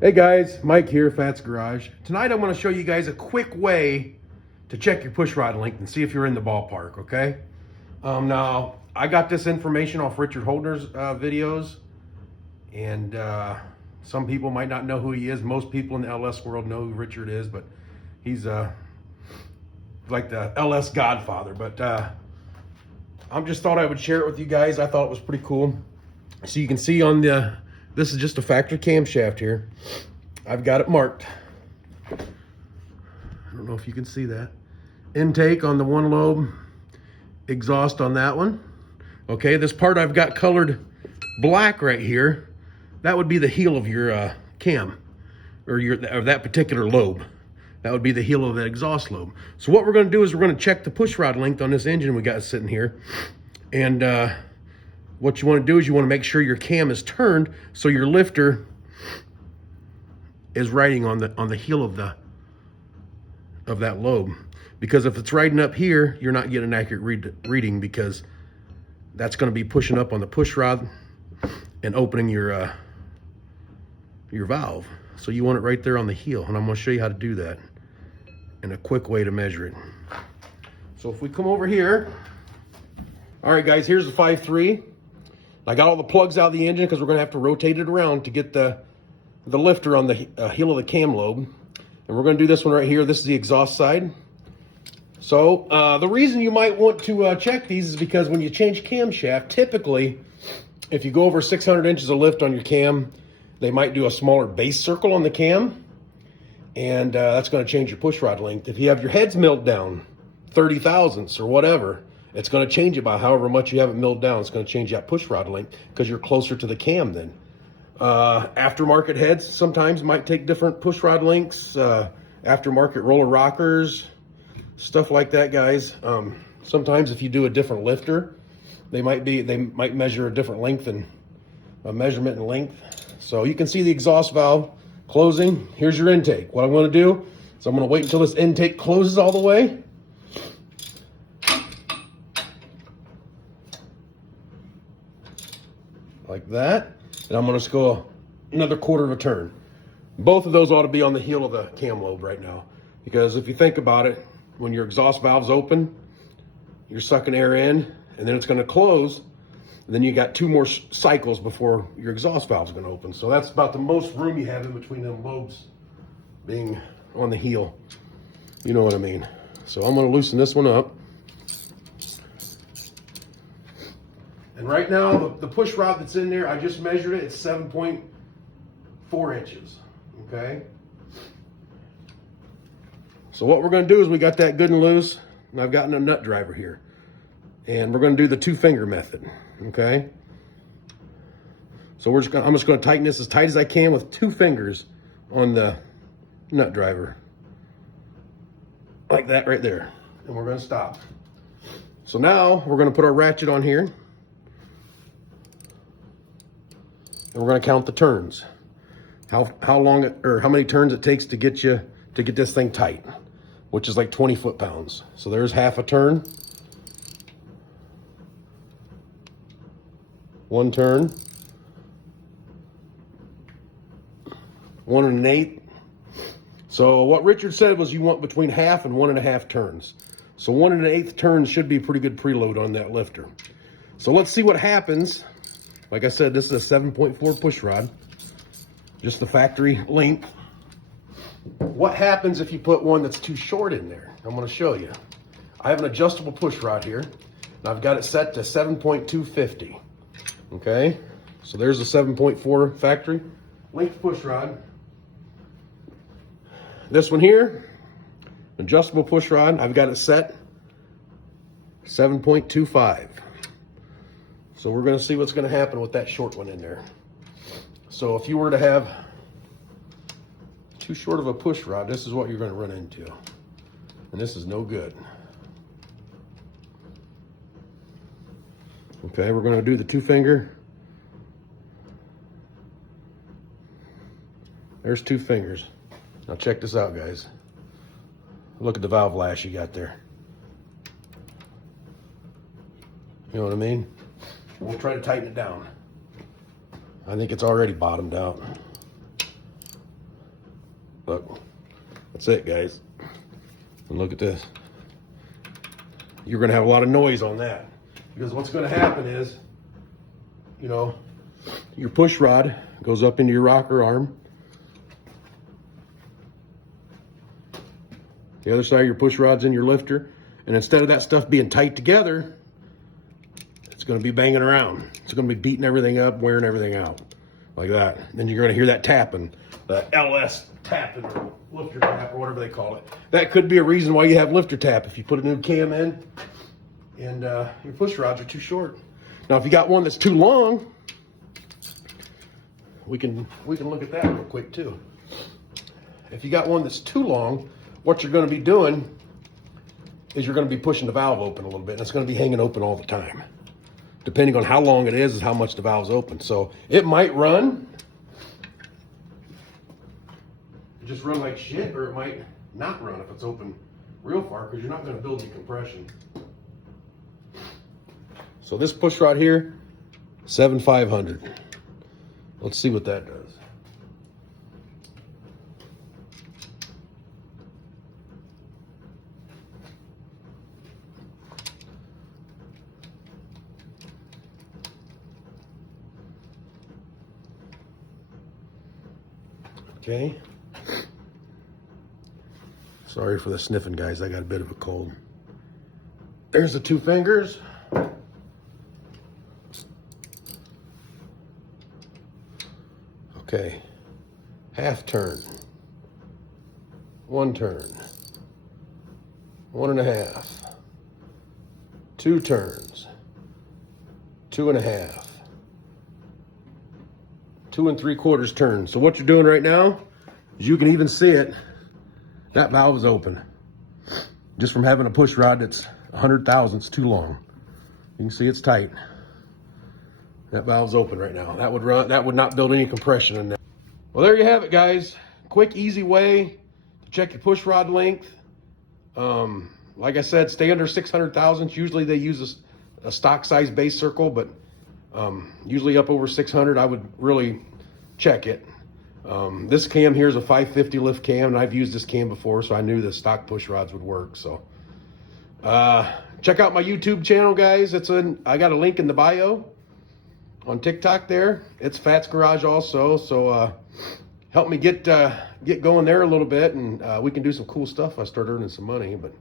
Hey guys, Mike here, Fats Garage. Tonight I'm going to show you guys a quick way to check your push rod length and see if you're in the ballpark, okay? Now, I got this information off Richard Holder's videos, and some people might not know who he is. Most people in the LS world know who Richard is, but he's like the LS godfather. But I just thought I would share it with you guys. I thought it was pretty cool. So you can see on the, this is just a factory camshaft here. I've got it marked. I don't know if you can see that. Intake on the one lobe, exhaust on that one. Okay, this part I've got colored black right here. That would be the heel of your cam, or that particular lobe. That would be the heel of that exhaust lobe. So what we're going to do is we're going to check the push rod length on this engine we got sitting here. And what you want to do is you want to make sure your cam is turned so your lifter is riding on the heel of that lobe. Because if it's riding up here, you're not getting an accurate reading, because that's going to be pushing up on the push rod and opening your valve. So you want it right there on the heel, and I'm going to show you how to do that in a quick way to measure it. So if we come over here, all right guys, here's the 5.3. I got all the plugs out of the engine because we're going to have to rotate it around to get the lifter on the heel of the cam lobe. And we're going to do this one right here. This is the exhaust side. So the reason you might want to check these is because when you change camshaft, typically if you go over 600 inches of lift on your cam, they might do a smaller base circle on the cam, and that's going to change your push rod length. If you have your heads milled down 30 thousandths or whatever, it's going to change it by however much you have it milled down. It's going to change that push rod length because you're closer to the cam then. Aftermarket heads sometimes might take different push rod lengths. Aftermarket roller rockers, stuff like that, guys. Sometimes if you do a different lifter, they might measure a different length and a measurement in length. So you can see the exhaust valve closing. Here's your intake. What I'm going to do is I'm going to wait until this intake closes all the way. Like that. And I'm going to go another quarter of a turn. Both of those ought to be on the heel of the cam lobe right now. Because if you think about it, when your exhaust valve's open, you're sucking air in, and then it's going to close. And then you got 2 more cycles before your exhaust valve's going to open. So that's about the most room you have in between them lobes being on the heel. You know what I mean. So I'm going to loosen this one up. And right now, the push rod that's in there, I just measured it. It's 7.4 inches. Okay. So what we're going to do is we got that good and loose, and I've gotten a nut driver here. And we're going to do the 2-finger method. Okay. So I'm just going to tighten this as tight as I can with 2 fingers on the nut driver. Like that right there. And we're going to stop. So now we're going to put our ratchet on here. And we're going to count the turns. How long or how many turns it takes to get this thing tight, which is like 20 foot-pounds. So there's half a turn. 1 turn. 1 1/8. So what Richard said was you want between half and 1 1/2 turns. So 1 1/8 turns should be pretty good preload on that lifter. So let's see what happens. Like I said, this is a 7.4 push rod, just the factory length. What happens if you put one that's too short in there? I'm going to show you. I have an adjustable push rod here, and I've got it set to 7.250. Okay, so there's a 7.4 factory length push rod. This one here, adjustable push rod, I've got it set 7.25. So we're going to see what's going to happen with that short one in there. So if you were to have too short of a push rod, this is what you're going to run into. And this is no good. Okay, we're going to do the 2-finger. There's 2 fingers. Now check this out, guys. Look at the valve lash you got there. You know what I mean? We'll try to tighten it down. I think it's already bottomed out. Look, that's it, guys. And look at this. You're gonna have a lot of noise on that, because what's gonna happen is, you know, your push rod goes up into your rocker arm. The other side of your push rod's in your lifter. And instead of that stuff being tight together, it's gonna be banging around. It's gonna be beating everything up, wearing everything out, like that. And then you're gonna hear that tapping, the LS tapping, or lifter tap, or whatever they call it. That could be a reason why you have lifter tap, if you put a new cam in and your push rods are too short. Now, if you got one that's too long, we can look at that real quick too. If you got one that's too long, what you're gonna be doing is you're gonna be pushing the valve open a little bit, and it's gonna be hanging open all the time. Depending on how long it is how much the valve's open. So it might run, just run like shit, or it might not run if it's open real far, because you're not gonna build any compression. So this push rod here, 7,500. Let's see what that does. Okay. Sorry for the sniffing, guys. I got a bit of a cold. There's the 2 fingers. Okay. Half turn. 1 turn. 1.5. 2 turns. 2.5. 2 3/4 turns. So what you're doing right now is, you can even see it, that valve is open. Just from having a push rod that's 100 thousandths too long. You can see it's tight. That valve's open right now. That would not build any compression in there. Well, there you have it, guys. Quick, easy way to check your push rod length. Like I said, stay under 600 thousandths. Usually they use a stock size base circle, but usually up over 600, I would really check it. This cam here is a 550 lift cam, and I've used this cam before, so I knew the stock push rods would work. So check out my YouTube channel, guys. I got a link in the bio on TikTok there. It's Fats Garage also. So help me get going there a little bit, and we can do some cool stuff. I start earning some money, but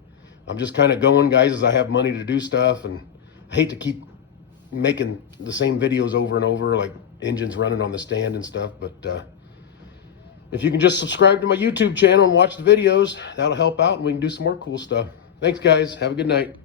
I'm just kind of going, guys, as I have money to do stuff, and I hate to keep making the same videos over and over, like engines running on the stand and stuff. But if you can just subscribe to my YouTube channel and watch the videos, that'll help out, and we can do some more cool stuff. Thanks, guys. Have a good night.